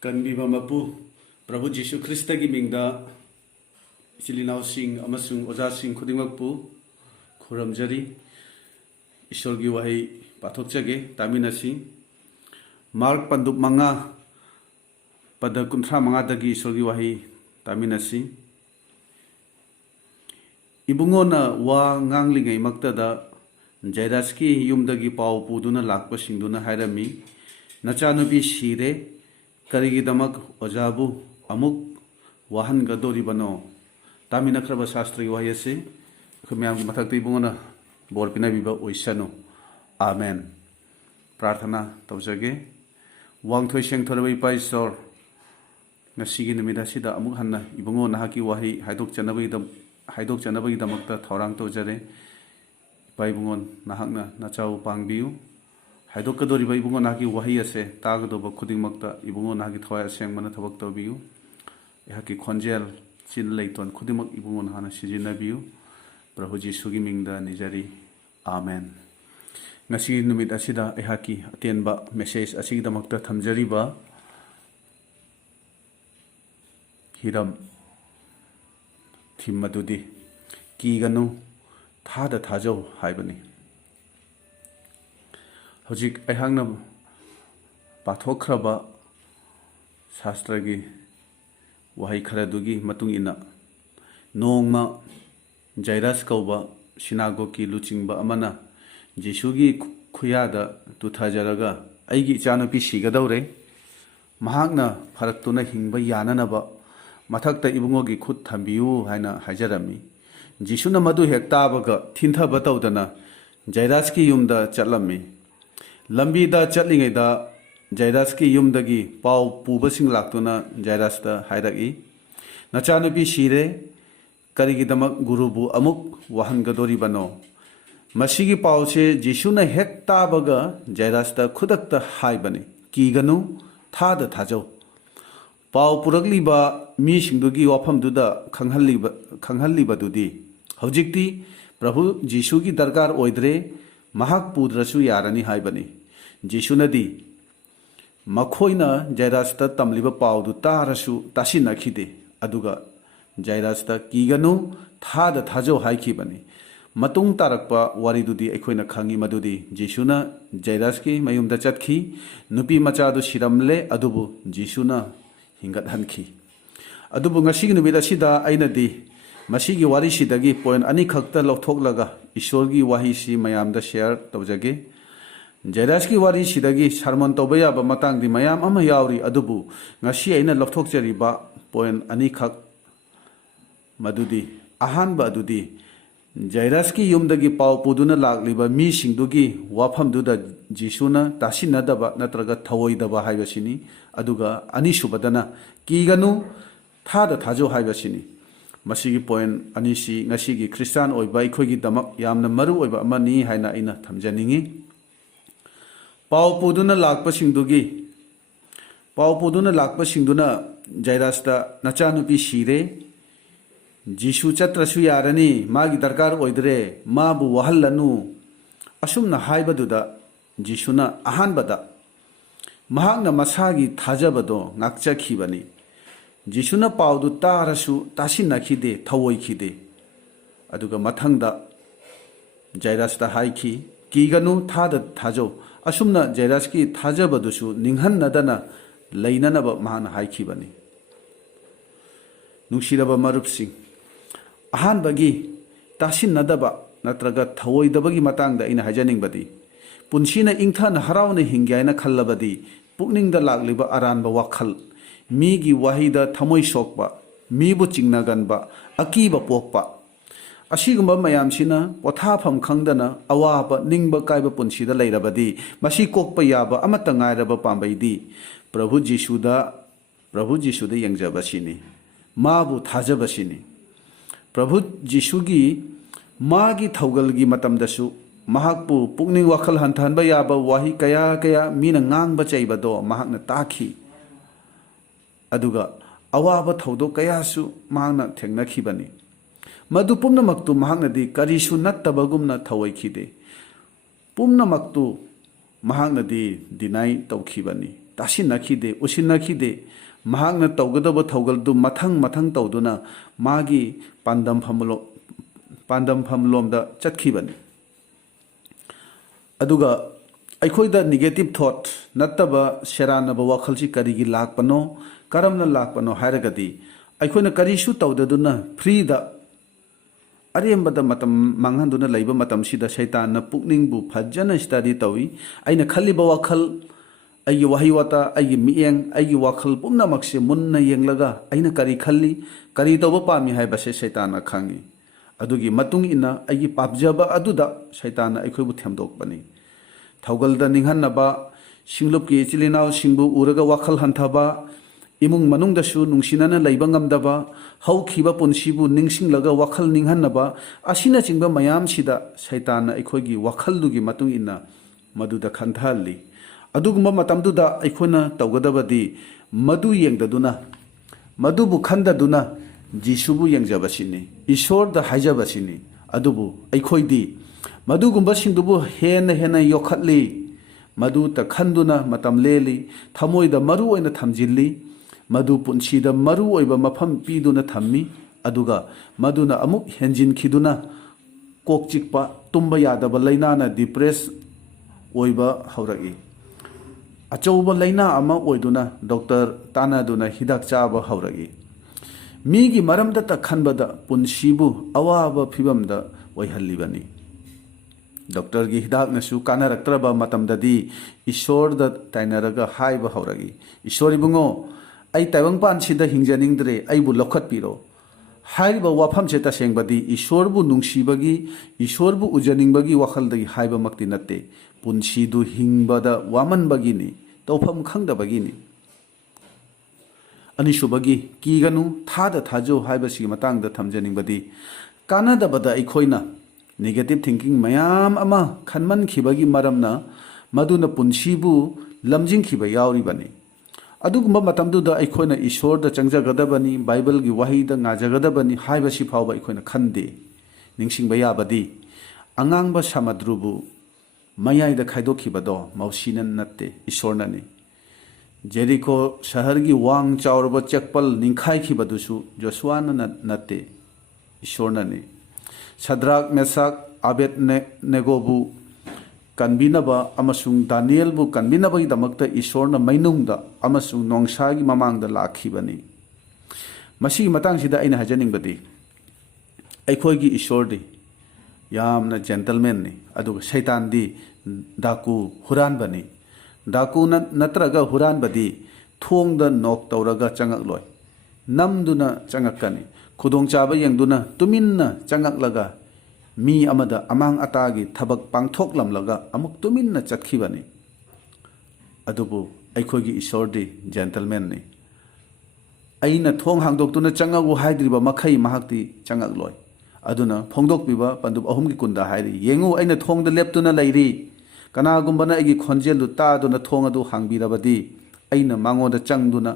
Kanbiba mapu Prabhu Jisu Krista gi mingda ichilinaw sing amasung oja sing khudingmakpu khuramjari Ishwar gi wahi pathokjage taminasi Mark pandup manga pada kunthra manga dagi Ishwar gi wahi taminasi Ibungona wa nganglingai maktada Jairaski yumdagi pau puduna lakpa singduna hairami nachanubi shire karigi damak ojabu amuk wahan gadori bano tamina kraba shastra gi wahiyase khumyam gi mathak tibungona bor pina biba oisanu amen prarthana tawjage wangthoi sengthorbai paisor ngasigi numida sida amuk hanna ibungo nahaki wahi haidok chanabagi damakta thorang tawjare Baibungon nahakna nachau pangbiu haidok kadori baibungon nahaki wahi ase tagadoba khudingmakta ibungon nahaki thawai asengmana thabak tawbiu ehaki khonjel chin leiton khudimak ibungon hana sijinabiu Prabhu Jisu gi mingda nijari amen ngasi numit asida ehaki atenba message asigi damakta thamjariba hiram thimmadudi kiganu Thada Thajo Haibani Hojik Ahangna Pathokraba Sastragi Wahi Kharadugi Matung ina Nongma Jairas Kauba Shinagoki Luchingba Amana Jisugi Kuyada Tuthajaraga Aigi Chanapi Sigadaure Mahagna Paraktuna Hingba Yananaba Mathakta Ibungogi Kut Thambiu Haina Hajarami Jisuna madu hektabaga thinta batawdana Jairaski yumda chatlami lambi da chatlingai da Jairaski yumdagi pau pubasing laktuna Jairasta hairagi nachanupi shire karigi damak gurubu amuk wahan gadori bano masigi pause Jisuna hektabaga Jairasta khudakta haibani kiganu thada thajo pau puragliba mi singdugi wafamduda khanghalliba dudi Hojikti Prabhu Jisu ki darkar oidre mahak pudrasu yarani haibani Jisunadi makhoina Jairasta tamliba paudu tarasu tasinakhide aduga Jairasta kiganu thada thajo haikibani matung tarakpa waridudi ekhoina khangi madudi Jisuna Jairaski mayumda chatkhi nupi machadu siramle adubu Jisuna hingat hanki adubu ngasigi numida sida ainadi Masigi warisidagi point ani khakta lawthoklaga Ishwargi wahisi mayamda share tawjage Jairaski warisidagi sarmon tawbaya ba matangdi mayam ama yauri adubu ngasi aina lawthokjariba point ani khak madudi ahanba adudi Jairaski yumdagi pau puduna lagliba mi singdugi wafamduda Jisuna tasinadaba natraga thawoidaba haibasini aduga ani subadana kiganu thada thajo haibasini Masigi point anisi ngasigi Christian oiba ikhogi damak yamna maru oiba amani haina aina thamjaningi pau puduna lakpa singduna Jairasta nachanupi shire Jisu chatrasu yarani magi darkar oidre mabu wahallanu asumna haibaduda Jisuna ahanbada mahakna masagi thajabado ngakchakhibani Jisuna paudu tarasu tasinakhide thawoikhide aduga mathangda Jairasta haiki kiganu thada thajo asumna Jairaski thajabadusu ninghannadana leinanaba mahana haikibani nushiraba marupsing ahanbagi tasinadaba natraga thawoidabagi matangda ina hajaningbadi punsina ingthana harawna hingyaina khallabadi pukningda lagliba aranba wakhal Migi wahida thamoi sokpa mibu chingnaganba akiba pokpa asigumba mayamsina pothafam khangdana awaba ningba kaiba punsida leirabadi masi kokpa yaba amata ngairaba pambaidi Prabhu Jisuda yangjabasini mabu thajabasini Prabhu Jisugi magi thaugalgi matamdasu mahakpu pukning wakhal hanthanba yaba wahi kaya mina ngangba chaibado mahakna takhi aduga awaba thaudo kayasu mahakna thengnakhibani madu pumnamaktu mahaknadi karisu nattabagumna thawaikide pumnamaktu mahaknadi deny tawkhibani तासिनखिदे उसिनखिदे महांगना तौगदब थौगलदु मथंग मथंग तौदुना मागी पांडम फमलोमदा चटखिबनी अदुगा अखोइदा negative thought नत्तबा शेरानबा वाखलसी करिगी लाकपनो करमना लाकपनो हायरगदी अखोइना करिसु तौददुना फ्रीदा अरेमबदा मतम मांगहंदुना लैबा मतमसिदा शैतानना पुकनिंगबु फज्जना study तौई आइना खल्लिबा वाखल अगी वही वाता अगी मियेंग अगी वाखल पुमनमक्से मुन्ना येंगलगा आइना करी खल्ली करी तौबा पामी हायबसे शैतानना खांगी अदुगी मतुंग इना अगी पापजबा अदुदा शैतानना अखोइबु थेमदोकबनी थौगलदा निंगहन्नबा सिंगलुपकी चिलिनाव सिंगबु उरगा वाखल हंथबा इमुंग मनुंगदसु नुंसिनाना लैबा ngamdaba हौखिबा पुनसिबु निंगसिंगलगा वाखल निंगहन्नबा असिना चिंगबा मयामसिदा शैतानना अखोइगी वाखलदुगी मतुंग इना मदुदा खंथहल्ली अदुगुम्बा मतमदुदा अखोइना तौगदबदी मदु येंगददुना मदुबु खंददुना जिसुबु येंगजबसिनी ईश्वरदा हायजबसिनी अदुबु अखोइदी मदुगुम्बा सिंगदुबु हेना हेना योखतली मदु त खंदुना मतम लेली थमोइदा मरु ओइना थमजिल्ली मदु पुनसिदा मरु ओइबा मफम पीदुना थम्मी अदुगा मदुना अमुक हेंजिनखिदुना कोकचिकपा तुम्बा यादबा लैनाना डिप्रेस ओइबा हौरगी अचौबा लैना अमा ओइदुना डॉक्टर तानादुना हिदाक चाबा हौरगी मीगी मरमदा त खनबदा पुनसिबु अवाबा फिबमदा ओइहल्लिबनी डॉक्टर की हिदाक नसु कानरक्तरबा मतमददी ईश्वरदा ताइनरगा हाइबा हौरगी ईश्वर इबुंगो आई ताइबंगपान सिदा हिंजनिंगद्रे आइबु लखतपिरो हाइबा वाफमसे तसेंगबदी ईश्वरबु नुंसिबगी ईश्वरबु उजनिंगबगी वाखलदगी हाइबा मक्ति नत्ते पुनसिदु हिंगबदा वामनबगिनी तौफम खंगदबगिनी अनिसुबगी कीगनु थादा थाजो हाइबसी मतंगदा थमजनिंगबदी कानदबदा अखोइना नेगेटिव थिंकिंग मयाम अमा खनमन खिबगी मरमना मदुना पुनसिबु लमजिंग खिबा यावरिबनी अदुगुम्बा मतमदुदा अखोइना ईश्वरदा चंगजगदबनी बाइबल की वहीदा ngaजगदबनी हाइबसी फावबा अखोइना खंदे निंगसिंगबा याबदी अंगांगबा समुद्रबु मयाइदा खाइदोखिबदो मौसिनन नत्ते ईश्वरननी जेरिको शहर की वांग चावरबा चेकपल निंखाइखिबदुसु जोशुआना नत्ते ईश्वरननी सद्राक मेसाक आबेद नेगोबु कन्बिनबा अमसुंग दानियलबु कन्बिनबगीदमक्ता ईश्वरना मैनुंगदा अमसुंग नोंसागी ममांगदा लाखिबनी मसी मतंगसिदा अइना हाजनिंगबदी अखोइगी ईश्वरदी यामना जेंटलमैन नि अदुगा शैतानदी डाकू हुरानबनी डाकू नत्रगा हुरानबदी थोंगदा नोक तौरगा चंगकलोय नमदुना चंगकनी खुदोंचाबा येंगदुना तुमिन्ना चंगकलगा मी अमदा अमांग अतागी थबक पांगथोकलमलगा अमुक तुमिन्ना चटखिबनी अदुबु अखोइगी ईश्वरदी जेंटलमैन नि अइना थोंग हांगदोक्तुना चंगगु हाइद्रिबा मखै महाक्ति चंगकलोय अदुना फोंगदोकपिबा पंदुब अहुमगी कुंदा हाइरि येंगु अइना थोंगदा लेप्तुना लैरि कनागुम्बना अइगी खोंजेलु तादुना थोंग अदु हांगबिरबदी अइना मांगोदा चंगदुना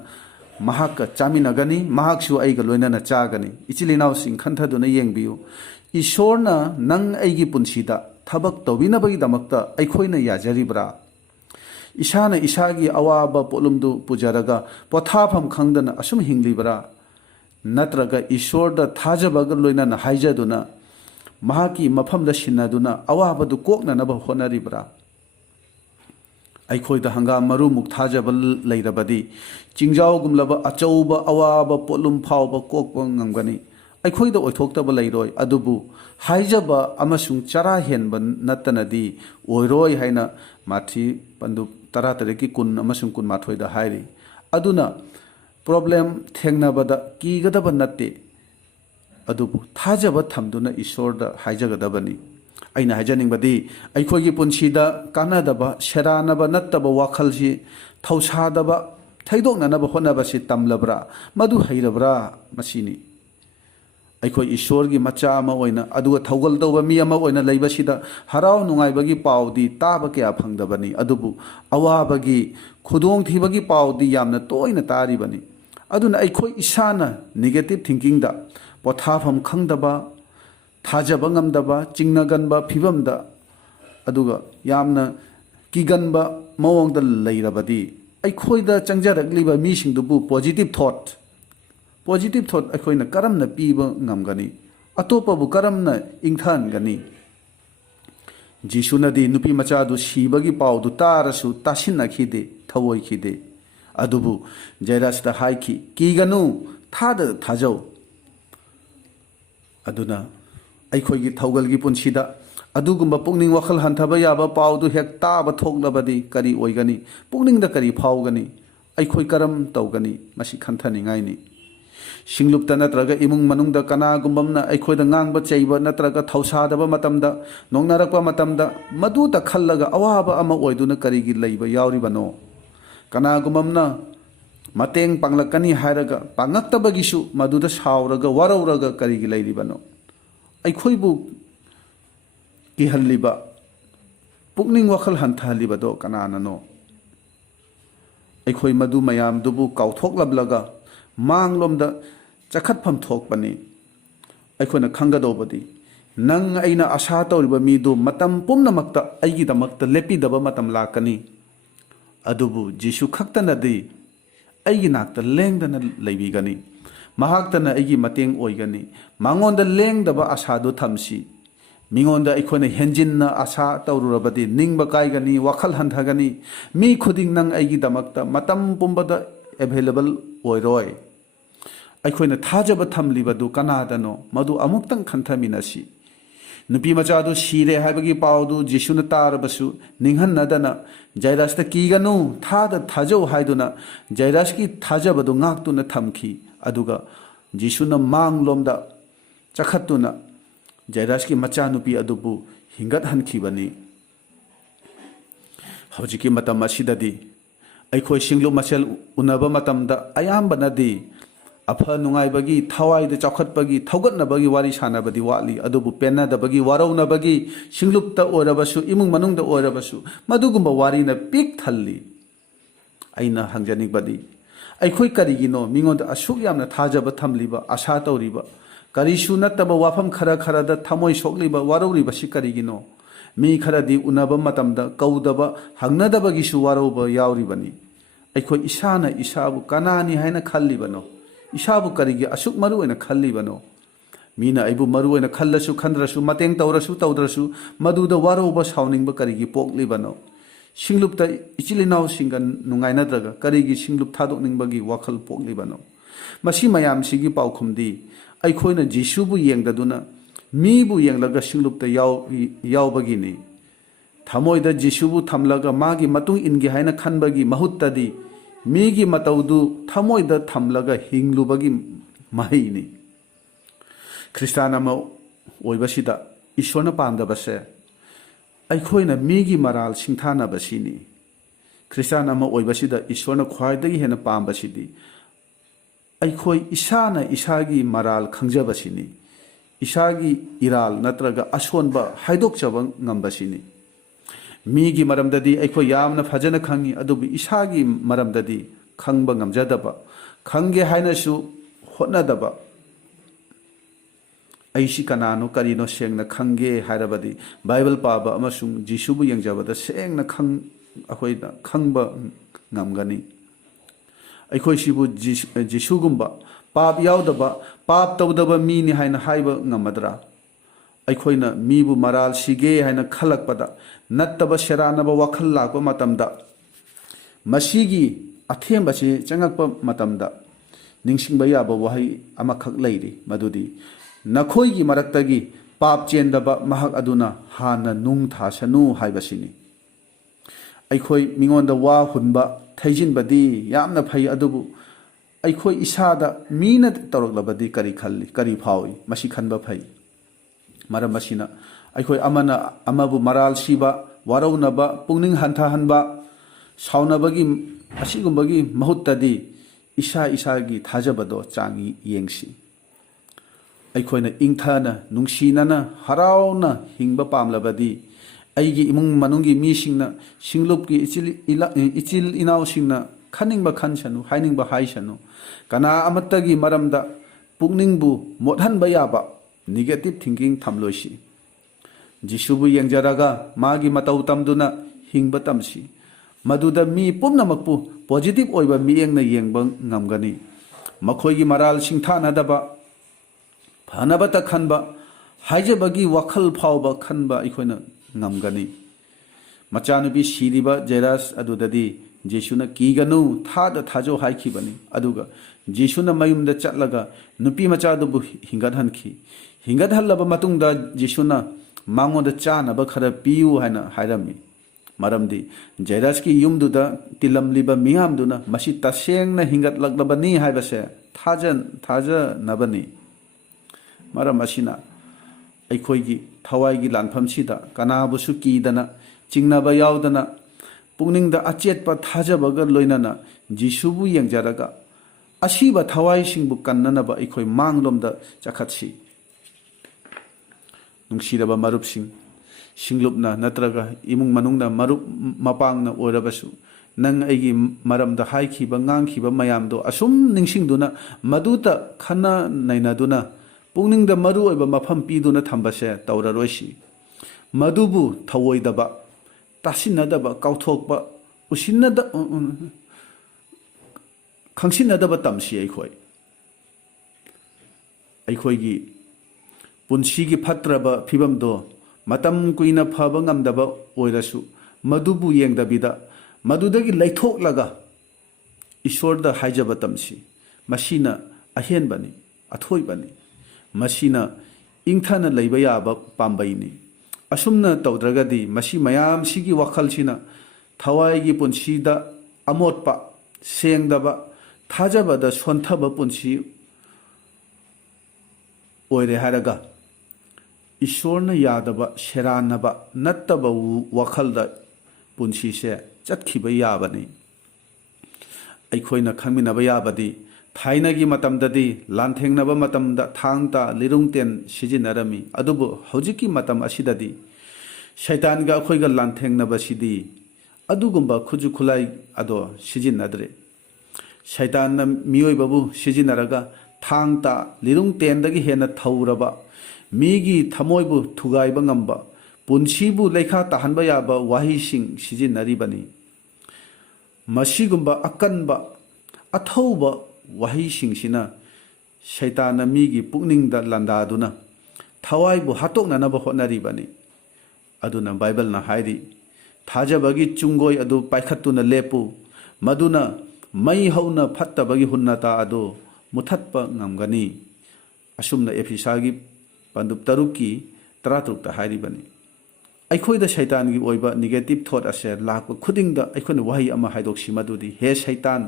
महाका चामिनगनी महाकसु अइगा लोइनना चागनी इचिलिनावसिंग खंथदुना येंगबियु ईश्वरना नंग अइगी पुनसिदा थबक तौबिनबगीदमक्ता अइखोइना याजरिब्रा इसाना इसागी अवाबा पोलुमदु पुजरगा पोथाफम खंगदना असुम हिंगलिब्रा नत्रगा ईश्वरदा थाजबगा लोइनना हाइजदुना महाकी मफमदा सिन्नदुना अवाबदु कोकननबा होनरिब्रा अखोइदा हंगाम मरु मुक थाजब लैरबदी चिंजावगुमलबा अचौबा अवाबा पोलुम फावबा कोकपा ngangani अखोइदा ओइथोक्तबा लैरोय अदुबु हाइजबा अमसुंग चरा हेनबा नत्तनदी ओइरोय हाइना माथि पंदु तरा तरेकी कुन अमसुंग कुन माथोइदा हाइरि अदुना प्रॉब्लम थेंगनबदा कीगदबा नत्ते अदुबु थाजबा थमदुना ईश्वरदा हाइजगदबनी अइना हाइजनिंगबदी अखोइगी पुनसिदा कानादबा शेरानबा नत्तबा वाखलसि थौसादबा थैदोकननबा होनबसि तमलब्रा मदु हैरब्रा मसिनी अखोइ ईश्वरगी मचा अमा ओइना अदुगा थौगल तौबा मी अमा ओइना लैबसिदा हराव नुंगाइबगी पावदी ताबा कया फंगदबनी अदुबु अवाबगी खुदोंग थीबगी पावदी यामना तोइना तारिबनी अदुना अखोइ इसाना नेगेटिव थिंकिंगदा पोथाफम खंगदबा थाजबा ngamdaba चिंगनगनबा फिबमदा अदुगा यामना किगनबा मवंगदा लैरबदी ꯑꯩꯈꯣꯏꯗ ꯆꯪꯖꯔꯛꯂꯤꯕ ꯃꯤꯁꯤꯡꯗꯨꯕꯨ ꯄꯣꯖꯤꯇꯤꯚ ꯊꯣꯠ ꯑꯩꯈꯣꯏꯅ ꯀꯔꯝꯅ ꯄꯤꯕ ꯉꯝꯒꯅꯤ? ꯑꯇꯣꯞꯄꯕꯨ ꯀꯔꯝꯅ ꯏꯪꯊꯍꯟꯒꯅꯤ? ꯖꯤꯁꯨꯅꯗꯤ ꯅꯨꯄꯤ ꯃꯆꯥꯗꯨ ꯁꯤꯕꯒꯤ ꯄꯥꯎꯗꯨ ꯇꯥꯔꯁꯨ ꯇꯥꯁꯤꯟꯅꯈꯤꯗꯦ, ꯊꯑꯣꯏꯈꯤꯗꯦ꯫ ꯑꯗꯨꯕꯨ ꯖꯩꯔꯁꯇ ꯍꯥꯏꯈꯤ, ꯀꯤꯒꯅꯨ, ꯊꯥꯖꯧ꯫ ꯑꯗꯨꯅ ꯑꯩꯈꯣꯏꯒꯤ ꯊꯧꯒꯜꯒꯤ ꯄꯨꯟꯁꯤꯗ ꯑꯗꯨꯒꯨꯝꯕ ꯄꯨꯛꯅꯤꯡ ꯋꯥꯈꯜ ꯍꯟꯊꯕ ꯌꯥꯕ ꯄꯥꯎꯗꯨ ꯍꯦꯛ ꯇꯥꯕ ꯊꯣꯛꯂꯕꯗꯤ ꯀꯔꯤ ꯑꯣꯏꯒꯅꯤ? ꯄꯨꯛꯅꯤꯡꯗ ꯀꯔꯤ ꯐꯥꯎꯒꯅꯤ? ꯑꯩꯈꯣꯏ ꯀꯔꯝ ꯇꯧꯒꯅꯤ? ꯃꯁꯤ ꯈꯟꯊꯅꯤꯡꯉꯥꯏꯅꯤ꯫ ꯁꯤꯡꯂꯨꯞꯇ ꯅꯠꯇ꯭ꯔꯒ ꯏꯃꯨꯡ ꯃꯅꯨꯡꯗ ꯀꯅꯥꯒꯨꯝꯕ ꯑꯃꯅ ꯑꯩꯈꯣꯏꯗ ꯉꯥꯡꯕ ꯆꯩꯕ ꯅꯠꯇ꯭ꯔꯒ ꯊꯧꯁꯥꯗꯕ ꯃꯇꯝꯗ, ꯅꯣꯛꯅꯔꯛꯄ ꯃꯇꯝꯗ ꯃꯗꯨꯇ ꯈꯜꯂꯒ ꯑꯋꯥꯕ ꯑꯃ ꯑꯣꯏꯗꯨꯅ ꯀꯔꯤꯒꯤ ꯂꯩꯕ ꯌꯥꯎꯔꯤꯕꯅꯣ? ꯀꯅꯥꯒꯨꯝꯕ ꯑꯃꯅ ꯃꯇꯦꯡ ꯄꯥꯡꯂꯛꯀꯅꯤ ꯍꯥꯏꯔꯒ ꯄꯥꯡꯉꯛꯇꯕꯒꯤꯁꯨ ꯃꯗꯨꯗ ꯁꯥꯎꯔꯒ ꯋꯥꯔꯧꯔꯒ ꯀꯔꯤꯒꯤ ꯂꯩꯔꯤꯕꯅꯣ? ꯑꯩꯈꯣꯏꯕꯨ ꯀꯤꯍꯜꯂꯤꯕ, ꯄꯨꯛꯅꯤꯡ ꯋꯥꯈꯜ ꯍꯟꯊꯍꯜꯂꯤꯕꯗꯣ ꯀꯅꯥꯅꯅꯣ? ꯑꯩꯈꯣꯏ ꯃꯗꯨ ꯃꯌꯥꯝꯗꯨꯕꯨ ꯀꯥꯎꯊꯣꯛꯂꯝꯂꯒ ꯃꯥꯡꯂꯣꯝꯗ ꯆꯈꯠꯐꯝ ꯊꯣꯛꯄꯅꯤ꯫ ꯑꯩꯈꯣꯏꯅ ꯈꯪꯒꯗꯧꯕꯗꯤ ꯅꯪ ꯑꯩꯅ ꯑꯁꯥ ꯇꯧꯔꯤꯕ ꯃꯤꯗꯨ ꯃꯇꯝ ꯄꯨꯝꯅꯃꯛꯇ ꯑꯩꯒꯤꯗꯃꯛꯇ ꯂꯦꯞꯄꯤꯗꯕ ꯃꯇꯝ ꯂꯥꯛꯀꯅꯤ꯫ ꯑꯗꯨꯕꯨ ꯖꯤꯁꯨ ꯈꯛꯇꯅꯗꯤ ꯑꯩꯒꯤ ꯅꯥꯛꯇ ꯂꯦꯡꯗꯅ ꯂꯩꯕꯤꯒꯅꯤ꯫ ꯃꯍꯥꯛꯇꯅ ꯑꯩꯒꯤ ꯃꯇꯦꯡ ꯑꯣꯏꯒꯅꯤ꯫ ꯃꯉꯣꯟꯗ ꯂꯦꯡꯗꯕ ꯑꯁꯥꯗꯨ ꯊꯝꯁꯤ꯫ ꯃꯤꯉꯣꯟꯗ ꯑꯩꯈꯣꯏꯅ ꯍꯦꯟꯖꯤꯟꯅ ꯑꯁꯥ ꯇꯧꯔꯨꯔꯕꯗꯤ ꯅꯤꯡꯕ ꯀꯥꯏꯒꯅꯤ, ꯋꯥꯈꯜ ꯍꯟꯊꯒꯅꯤ꯫ ꯃꯤ ꯈꯨꯗꯤꯡ ꯅꯪ ꯑꯩꯒꯤꯗꯃꯛꯇ ꯃꯇꯝ ꯄꯨꯝꯕꯗ ꯑꯦꯚꯦꯂꯦꯕꯜ ꯑꯣꯏꯔꯣꯏ꯫ ꯑꯩꯈꯣꯏꯅ ꯊꯥꯖꯕ ꯊꯝꯂꯤꯕꯗꯨ ꯀꯅꯥꯗꯅꯣ? ꯃꯗꯨ ꯑꯃꯨꯛꯇꯪ ꯈꯟꯊꯃꯤꯟꯅꯁꯤ꯫ ꯅꯨꯄꯤ ꯃꯆꯥꯗꯨ ꯁꯤꯔꯦ ꯍꯥꯏꯕꯒꯤ ꯄꯥꯎꯗꯨ ꯖꯤꯁꯨꯅ ꯇꯥꯔꯕꯁꯨ ꯅꯤꯡꯍꯟꯅꯗꯅ ꯖꯩꯔꯁꯇ ꯀꯤꯒꯅꯨ, ꯊꯥꯖꯧ ꯍꯥꯏꯗꯨꯅ ꯖꯩꯔꯁꯀꯤ ꯊꯥꯖꯕꯗꯨ ꯉꯥꯛꯇꯨꯅ ꯊꯝꯈꯤ꯫ ꯑꯗꯨꯒ ꯖꯤꯁꯨꯅ ꯃꯥꯡꯂꯣꯝꯗ ꯆꯈꯠꯇꯨꯅ ꯖꯩꯔꯁꯀꯤ ꯃꯆꯥꯅꯨꯄꯤ ꯑꯗꯨꯕꯨ ꯍꯤꯡꯒꯠꯍꯟꯈꯤꯕꯅꯤ꯫ ꯍꯧꯖꯤꯛꯀꯤ ꯃꯇꯝ ꯑꯁꯤꯗꯗꯤ ꯑꯩꯈꯣই ꯁꯤꯡꯂꯨꯞ ꯃꯁꯦꯜ ꯎꯅꯕ ꯃꯇꯝꯗ ꯑꯌꯥꯝꯕꯅꯗꯤ ꯑꯐ ꯅꯨꯡꯉꯥꯏꯕꯒꯤ, ꯊꯋꯥꯏꯗ ꯆꯥꯎꯈꯠꯄꯒꯤ, ꯊꯧꯒꯠꯅꯕꯒꯤ ꯋꯥꯔꯤ ꯁꯥꯟꯅꯕꯗꯤ ꯋꯥꯠꯂꯤ꯫ ꯑꯗꯨꯕꯨ ꯄꯦꯟꯅꯗꯕꯒꯤ, ꯋꯥꯔꯧꯅꯕꯒꯤ, ꯁꯤꯡꯂꯨꯞꯇ ꯑꯣꯏꯔꯕꯁꯨ ꯏꯃꯨꯡ ꯃꯅꯨꯡꯗ ꯑꯣꯏꯔꯕꯁꯨ ꯃꯗꯨꯒꯨꯝꯕ ꯋꯥꯔꯤꯅ ꯄꯤꯛ ꯊꯜꯂꯤ꯫ ꯑꯩꯅ ꯍꯪꯖꯅꯤꯡꯕꯗꯤ ꯑꯩꯈꯣꯏ ꯀꯔꯤꯒꯤꯅꯣ ꯃꯤꯉꯣꯟꯗ ꯑꯁꯨꯛ ꯌꯥꯝꯅ ꯊꯥꯖꯕ ꯊꯝꯂꯤꯕ, ꯑꯁꯥ ꯇꯧꯔꯤꯕ, ꯀꯔꯤꯁꯨ ꯅꯠꯇꯕ ꯋꯥꯐꯝ ꯈꯔꯗ ꯊꯃꯣꯏ ꯁꯣꯛꯂꯤꯕ, ꯋꯥꯔꯧꯔꯤꯕꯁꯤ ꯀꯔꯤꯒꯤꯅꯣ? ꯃꯤ ꯈꯔꯗꯤ ꯎꯅꯕ ꯃꯇꯝꯗ ꯀꯧꯗꯕ, ꯍꯪꯅꯗꯕꯒꯤꯁꯨ ꯋꯥꯔꯧꯕ ꯌꯥꯎꯔꯤꯕꯅꯤ꯫ ꯑꯩꯈꯣꯏ ꯏꯁꯥꯅ ꯏꯁꯥꯕꯨ ꯀꯅꯥꯅꯤ ꯍꯥꯏꯅ ꯈꯜꯂꯤꯕꯅꯣ? ꯏꯁꯥꯕꯨ ꯀꯔꯤꯒꯤ ꯑꯁꯨꯛ ꯃꯔꯨ ꯑꯣꯏꯅ ꯈꯜꯂꯤꯕꯅꯣ? ꯃꯤꯅ ꯑꯩꯕꯨ ꯃꯔꯨ ꯑꯣꯏꯅ ꯈꯜꯂꯁꯨ ꯈꯟꯗ꯭ꯔꯁꯨ, ꯃꯇꯦꯡ ꯇꯧꯔꯁꯨ ꯇꯧꯗ꯭ꯔꯁꯨ ꯃꯗꯨꯗ ꯋꯥꯔꯧꯕ, ꯁꯥꯎꯅꯤꯡꯕ ꯀꯔꯤꯒꯤ ꯄꯣꯛꯂꯤꯕꯅꯣ? ꯁꯤꯡꯂꯨꯞꯇ ꯏꯆꯤꯜ ꯏꯅꯥꯎꯁꯤꯡꯒ ꯅꯨꯡꯉꯥꯏꯅꯗ꯭ꯔꯒ ꯀꯔꯤꯒꯤ ꯁꯤꯡꯂꯨꯞ ꯊꯥꯗꯣꯛꯅꯤꯡꯕꯒꯤ ꯋꯥꯈꯜ ꯄꯣꯛꯂꯤꯕꯅꯣ? ꯃꯁꯤ ꯃꯌꯥꯝꯁꯤꯒꯤ ꯄꯥꯎꯈꯨꯝꯗꯤ ꯑꯩꯈꯣꯏꯅ ꯖꯤꯁꯨꯕꯨ ꯌꯦꯡꯗꯗꯨꯅ ꯃꯤꯕꯨ ꯌꯦꯡꯂꯒ ꯁꯤꯡꯂꯨꯞꯇ ꯌꯥꯎꯕꯒꯤꯅꯤ꯫ ꯊꯃꯣꯏꯗ ꯖꯤꯁꯨꯕꯨ ꯊꯝꯂꯒ ꯃꯥꯒꯤ ꯃꯇꯨꯡ ꯏꯟꯒꯦ ꯍꯥꯏꯅ ꯈꯟꯕꯒꯤ ꯃꯍꯨꯠꯇꯗꯤ ꯃꯤꯒꯤ ꯃꯇꯧꯗꯨ ꯊꯃꯣꯏꯗ ꯊꯝꯂꯒ ꯍꯤꯡꯂꯨꯕꯒꯤ ꯃꯍꯩꯅꯤ꯫ ꯈ꯭ꯔꯤꯁꯇꯥꯟ ꯑꯃ ꯑꯣꯏꯕꯁꯤꯗ ꯏꯁꯣꯔꯅ ꯄꯥꯝꯗꯕꯁꯦ ꯑꯩꯈꯣꯏꯅ ꯃꯤꯒꯤ ꯃꯔꯥꯜ ꯁꯤꯡꯊꯥꯅꯕꯁꯤꯅꯤ꯫ ꯈ꯭ꯔꯤꯁꯇꯥꯟ ꯑꯃ ꯑꯣꯏꯕꯁꯤꯗ ꯏꯁꯣꯔꯅ ꯈ꯭ꯋꯥꯏꯗꯒꯤ ꯍꯦꯟꯅ ꯄꯥꯝꯕꯁꯤꯗꯤ ꯑꯩꯈꯣꯏ ꯏꯁꯥꯅ ꯏꯁꯥꯒꯤ ꯃꯔꯥꯜ ꯈꯪꯖꯕꯁꯤꯅꯤ꯫ ꯏꯁꯥꯒꯤ ꯏꯔꯥꯜ ꯅꯠꯇ꯭ꯔꯒ ꯑꯁꯣꯟꯕ ꯍꯥꯏꯗꯣꯛꯆꯕ ꯉꯝꯕꯁꯤꯅꯤ꯫ ꯃꯤꯒꯤ ꯃꯔꯝꯗꯗꯤ ꯑꯩꯈꯣꯏ ꯌꯥꯝꯅ ꯐꯖꯅ ꯈꯪꯉꯤ, ꯑꯗꯨꯕꯨ ꯏꯁꯥꯒꯤ ꯃꯔꯝꯗꯗꯤ ꯈꯪꯕ ꯉꯝꯖꯗꯕ, ꯈꯪꯒꯦ ꯍꯥꯏꯅꯁꯨ ꯍꯣꯠꯅꯗꯕ, ꯑꯩꯁꯤ ꯀꯅꯥꯅꯣ ꯀꯔꯤꯅꯣ ꯁꯦꯡꯅ ꯈꯪꯒꯦ ꯍꯥꯏꯔꯕꯗꯤ ꯕꯥꯏꯕꯜ ꯄꯥꯕ ꯑꯃꯁꯨꯡ ꯖꯤꯁꯨꯕు ꯌꯦꯡꯖꯕꯗ ꯁꯦꯡꯅ ꯑꯩꯈꯣꯏꯅ ꯈꯪꯕ ꯉꯝꯒꯅꯤ꯫ ꯑꯩꯈꯣꯏꯁꯤꯕꯨ ꯖꯤꯁꯨꯒꯨꯝꯕ ꯄꯥꯞ ꯌꯥꯎꯗꯕ, ꯄꯥꯞ ꯇꯧꯗꯕ ꯃꯤꯅꯤ ꯍꯥꯏꯅ ꯍꯥꯏꯕ ꯉꯝꯃꯗ꯭ꯔꯥ? ꯑꯩꯈꯣꯏꯅ ꯃꯤꯕꯨ ꯃꯔꯥꯜ ꯁꯤꯒꯦ ꯍꯥꯏꯅ ꯈꯜꯂꯛꯄꯗ, ꯅꯠꯇꯕ ꯁꯦꯔꯥꯟꯅꯕ ꯋꯥꯈꯜ ꯂꯥꯛꯄ ꯃꯇꯝꯗ, ꯃꯁꯤꯒꯤ ꯑꯊꯦꯝꯕꯁꯤ ꯆꯪꯉꯛꯄ ꯃꯇꯝꯗ ꯅꯤꯡꯁꯤꯡꯕ ꯌꯥꯕ ꯋꯥꯍꯩ ꯑꯃꯈꯛ ꯂꯩꯔꯤ, ꯃꯗꯨꯗꯤ ꯅꯈꯣꯏꯒꯤ ꯃꯔꯛꯇꯒꯤ ꯄꯥꯞ ꯆꯦꯟꯗꯕ ꯃꯍꯥꯛ ꯑꯗꯨꯅ ꯍꯥꯟꯅ ꯅꯨꯡ ꯊꯥꯁꯅꯨ ꯍꯥꯏꯕꯁꯤꯅꯤ꯫ ꯑꯩꯈꯣꯏ ꯃꯤꯉꯣꯟꯗ ꯋꯥ ꯍꯨꯟꯕ, ꯊꯩꯖꯤꯟꯕꯗꯤ ꯌꯥꯝꯅ ꯐꯩ, ꯑꯗꯨꯕꯨ ꯑꯩꯈꯣই ꯏꯁꯥꯗ ꯃꯤꯅ ꯇꯧꯔꯛꯂꯕꯗꯤ ꯀꯔꯤ ꯈꯜꯂꯤ, ꯀꯔꯤ ꯐꯥꯎꯏ? ꯃꯁꯤ ꯈꯟꯕ ꯐꯩ꯫ ꯃꯔꯝ ꯑꯁꯤꯅ ꯑꯩꯈꯣꯏ ꯑꯃꯅ ꯑꯃꯕꯨ ꯃꯔꯥꯜ ꯁꯤꯕ, ꯋꯥꯔꯧꯅꯕ, ꯄꯨꯛꯅꯤꯡ ꯍꯟꯊꯍꯟꯕ, ꯁꯥꯎꯅꯕꯒꯤ ꯑꯁꯤꯒꯨꯝꯕꯒꯤ ꯃꯍꯨꯠꯇꯗꯤ ꯏꯁꯥꯒꯤ ꯊꯥꯖꯕꯗꯣ ꯆꯥꯡ ꯌꯦꯡꯁꯤ꯫ ꯑꯩꯈꯣꯏꯅ ꯏꯪꯊꯅ, ꯅꯨꯡꯁꯤꯅꯅ, ꯍꯔꯥꯎꯅ ꯍꯤꯡꯕ ꯄꯥꯝꯂꯕꯗꯤ ꯑꯩꯒꯤ ꯏꯃꯨꯡ ꯃꯅꯨꯡꯒꯤ ꯃꯤꯁꯤꯡꯅ, ꯁꯤꯡꯂꯨꯞꯀꯤ ꯏꯆꯤꯜ ꯏꯅꯥꯎꯁꯤꯡꯅ ꯈꯟꯅꯤꯡꯕ ꯈꯟꯁꯅꯨ, ꯍꯥꯏꯅꯤꯡꯕ ꯍꯥꯏꯁꯅꯨ, ꯀꯅꯥ ꯑꯃꯠꯇꯒꯤ ꯃꯔꯝꯗ ꯄꯨꯛꯅꯤꯡꯕꯨ ꯃꯣꯠꯍꯟꯕ ꯌꯥꯕ ꯅꯦꯒꯦꯇꯤꯚ ꯊꯤꯡꯀꯤꯡ ꯊꯝꯂꯣꯏꯁꯤ꯫ ꯖꯤꯁꯨꯕꯨ ꯌꯦꯡꯖꯔꯒ ꯃꯥꯒꯤ ꯃꯇꯧ ꯇꯝꯗꯨꯅ ꯍꯤꯡꯕ ꯇꯝꯁꯤ꯫ मदुदा मी पुनमकपु पॉजिटिव ओइबा मियेंगना येंगबा ngamgani मखोइगी मराल सिंथानदबा फनबता खनबा हाइजबगी वखल फावबा खनबा इखोइना ngamgani मचानुबी सिरिबा जैरास अदुददी जेसुना कीगनु थादा थाजो हाइखिबनी अदुगा जेसुना मयुमदा चटलगा नुपी मचादुबु हिंगदहनखि हिंगदहल्लबा मतुंगदा जेसुना मांगोदा चानबा खरा पियु हाइना हाइरमी मरमदी जैरास की युमदुदा तिलमलिबा मियामदुना मसी तसेंगना हिंगदलगलबनी हाइबसे थाजा नबनी मरम असिना अखोइगी थवाइगी लानफमसिदा कनाबुसु कीदना चिंगनाबा यावदना पुनिंगदा अचेतपा थाजबगा लोइनाना जिसुबु येंगजरगा असीबा थवाइसिंगबु कन्ननबा अखोइ मांगलोमदा चखतसी नुंगसिरबा मरुपसिंग सिंगलुपना नत्रगा इमुंग मनुंगना मरुप मपांगना ओरबसु नंग अइगी मरमदा हाइखिबा nganखिबा मयामदो असुम निंगसिंगदुना मदुता खना नैनादुना पुनिंगदा मरु ओइबा मफम पीदुना थंबसे तौररोइसी मदुबु थवोइदबा तासिनदबा काउथोकबा उसिनदा खंसिनदबा तमसी अखोइगी पुंसीगी फत्रबा फिबमदो मतम कुइना फबा ngamdaba ओइरसु मदुबु येंगदबिदा मदुदगी लैथोकलगा ईश्वरदा हाइजबा तमसी मसीना अहेनबनी अथोइबनी मसीना इंथना लैबा याबा पाम्बैनी असुमना तौद्रगदी मसी मयाम सिगी वखलसिना थवाइगी पुंसीदा अमोटपा सेंगदबा थाजबदा सोन्थबा पुंसी ओइरे हारगा ईश्वरना यादबा शेरानबा नत्तबा वखलदा पुंसीसे चतखिबा याबनी अखोइना खंगमिनबा याबदी थाइनगी मतमददी लांथेंगनबा मतमदा थांगता लिरुंगतेन सिजिनरमी अदुबु हौजिकी मतम असिददी शैतानगा अखोइगा लांथेंगनबा सिदी अदुगुंबा खुजु खुलाई अदो सिजिनद्रे शैतानना मियोइबाबु सिजिनरगा थांगता लिरुंगतेनदगी हेना थौरबा मीगी थमोइबु थुगाइबा ngamba पुंसीबु लेखा ताहनबा याबा वाहिसिंग सिजिनरिबनी मसीगुंबा अकनबा अथौबा वाहिसिंगसिना शैतान मीगी पुकनिंगदा लंदादुना थवाइबु हातोकननबा होनरिबनी अदुना बाइबलना हाइरि थाजबगी चुंगोय अदु पाइखत्तुना लेपु मदुना मई हौना फत्तबगी हुन्नता अदु मुथत्पा ngamgani असुमना एफिसागी पंदुप तरुकी तरातरुकता हाइरिबनी अखोइदा शैतानगी ओइबा नेगेटिव थॉट असे लाक खुदिंगदा अखोइना वही अमा हाइदोक्सी मदुदी हे शैतान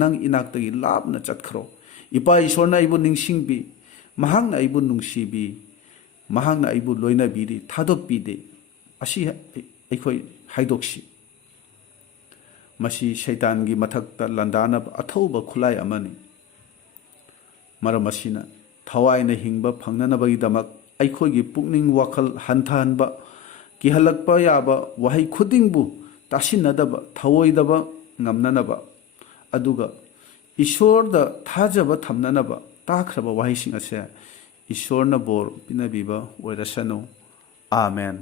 नंग इनाक्तगी लापना चतखरो इपा ईश्वरना इबु निंगसिंगबी महांगना इबु नुंगसीबी महांगना इबु लोइनाबीदी थादोकपीदे असी अखोइ हाइदोक्सी मसी शैतानगी मथक्ता लंदानब अथौबा खुलाई अमनी मरम असिना थवाइना हिंगबा फंगननबगीदमक अखोइगी पुकनिंग वखल हंथाहनबा किहलकपा याबा वही खुदिंगबु तासिनदबा थवोइदबा ngamnanaba aduga ईश्वरदा थाजबा थमननबा ताख्रबा वाहिसिंग असे ईश्वरना बोर पिनबिबा ओइरसनु आमेन।